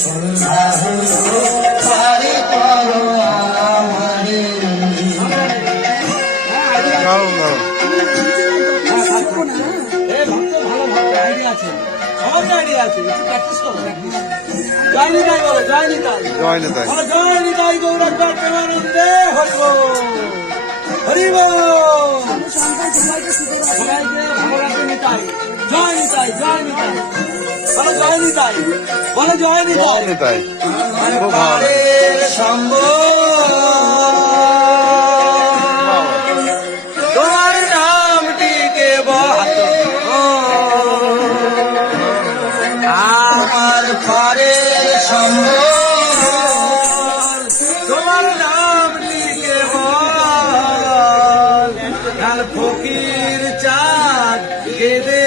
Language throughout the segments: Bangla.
সন্ধ্যা হলো পারে করো আমারে। জয় নিতাই বলো, জয় নিতাই, জয় নিতাই, জয় নিতাই গৌরাঙ্গ প্রেমানন্দে হরিব হরিব। সবাইকে ভগবানকে নিতাই, জয় নিতাই, জয় নিতাই বলো, জয় নিতাই বলো, জয় নিতাই নিতাই। খুব ভালো পারে সম্ভ তোমার নামটিকে বাত আমার পারে সম্ভ তোমার নামটিকে বল। কাল ফকির চাঁদ কেঁদে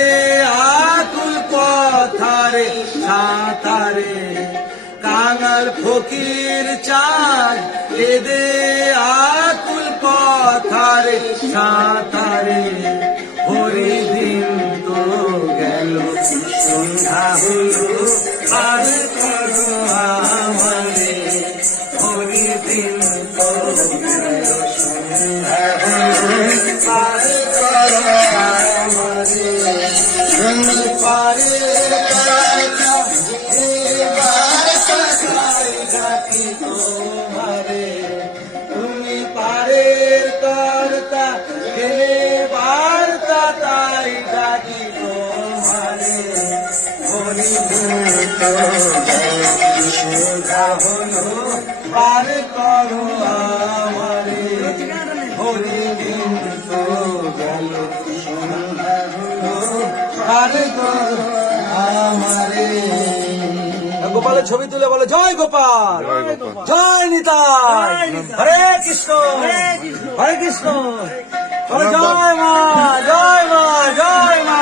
আকুল পথারে সাঁতারে, কাঙাল ফকির চাঁদ কেঁদে আকুল পথারে সাঁতারে। হরিদিন তো গেল সন্ধ্যা হলো আর করো আমারে। হরিদিন তো গেল সন্ধ্যা হলো আর করো আমারে। তুমি পারে ডাকি তোমারে, তুমি পারের কর্তা হে বার্তা তাই ডাকি তোমারে। হরিদিন তো সোজা হলো পার করো আমারে। হরিদিন তো গেল সন্ধ্যা হলো পার করো আমারে। গোপালের ছবি তুলে বলে, জয় গোপাল, জয় গোপাল। জয় নিতাই, হরে কৃষ্ণ হরে কৃষ্ণ বলো, জয় মা, জয় মা, জয় মা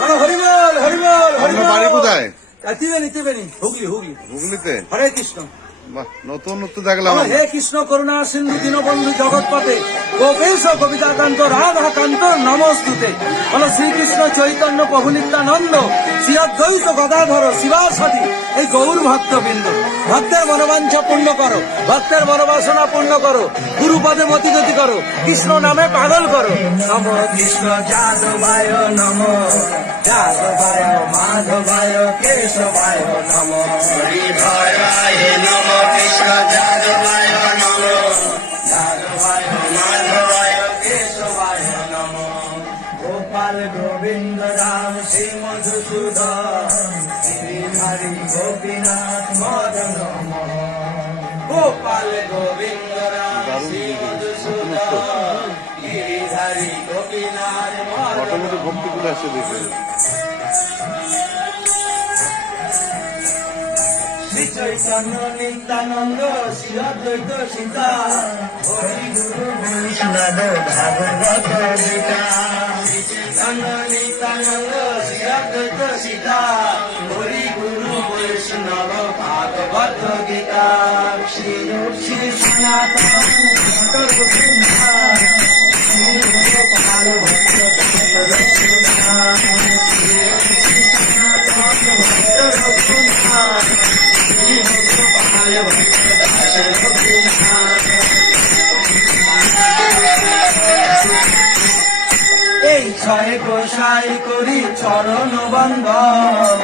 বলো, হরিবল হরিবল আপনার বাড়ি হরিবল। কোথায়? ত্রিবেণী হুগলি হুগলি। হুগলিতে? হরে কৃষ্ণ। বাহ, নতুনত্ব দেখলাম। বলো, হে কৃষ্ণ করুণা সিন্ধু দীনবন্ধু জগৎপতে গোপেশ কবিতাকান্ত রাধাকান্ত নমস্তুতে। বলো, শ্রীকৃষ্ণ চৈতন্য প্রভু নিত্যানন্দ শ্রী অদ্বৈত গদাধর শিবাসাদি এই গৌর ভক্তবৃন্দ। ভক্তের মনোবাঞ্ছা পূর্ণ করো, ভক্তের মনোবাসনা পূর্ণ করো, গুরুপদে মতিগতি করো, কৃষ্ণ নামে পাগল করো। নম কৃষ্ণ যাদবায় নম, যাদবায় মাধবায় কেশবায় নম। হরিধরায় নম কৃষ্ণ যাদবায় নম, যাদবায় মাধবায় কেশবায় নম। গোপাল গোবিন্দ রাম শ্রী মধুসূদন, গিরিধারী গোপীনাথ মদন মোহন। গোপাল গোবিন্দ রাম শ্রী মধুসূদন, গিরিধারী গোপীনাথ মদন অটোমেটিক ভক্তিগুলো আসছে দেখে। শ্রী চৈতন্য নিত্যানন্দ শ্রী অদ্বৈত সীতা, হরি গুরু বৈষ্ণব ভাগবত গীতা। শ্রী চৈতন্য নিত্যানন্দ শ্রী অদ্বৈত সীতা, হরি গুরু বৈষ্ণব ভাগবত গীতা। শ্রী শ্রী সনাতন রঘুনাথ, শ্রী গোপাল ভক্ত রঘুনাথ, শ্রী সনাতন ভক্ত রঘুনাথ, শ্রী গোপাল ভক্ত রঘুনাথ। এই ছয় গোসাই করি চরণ বন্দন,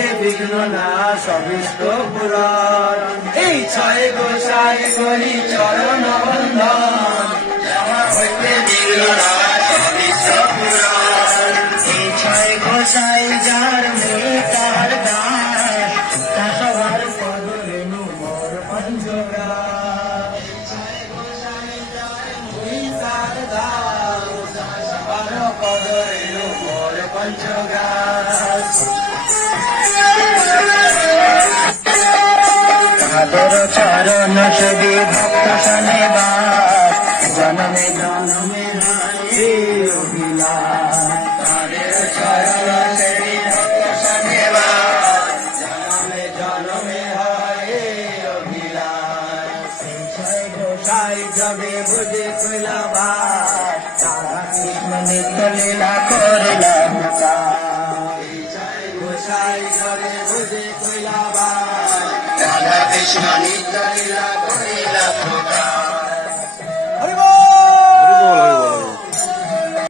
এ বিঘ্ন না সবিষ্ট পুরাণ। এই ছয় গোসাই করি চরণ বন্দন, বিঘ্ন না সবিষ্ট পুরাণ। এই ছয় গোসাই যার নেই তার দান, তা সবার পদরেণু মোর পঞ্চগ্রাম। ছয় গোসাই যার নেই তার দান, সবার পদরেণু মোর পঞ্চগ্রাম। তাদের চরণ সেবী ভক্ত শনিবার, জনমে জনমে রায়ে অভিলাষ। তাদের চরণ সেবী ভক্ত শনিবার, জনমে জনমে হয় অভিলাষ। ছয় গোসাই যাবে বুঝে কইলাবার, রাধা কৃষ্ণ নিত্য লীলা করিলাম। গোসাই ঘরে ভোজে কইলা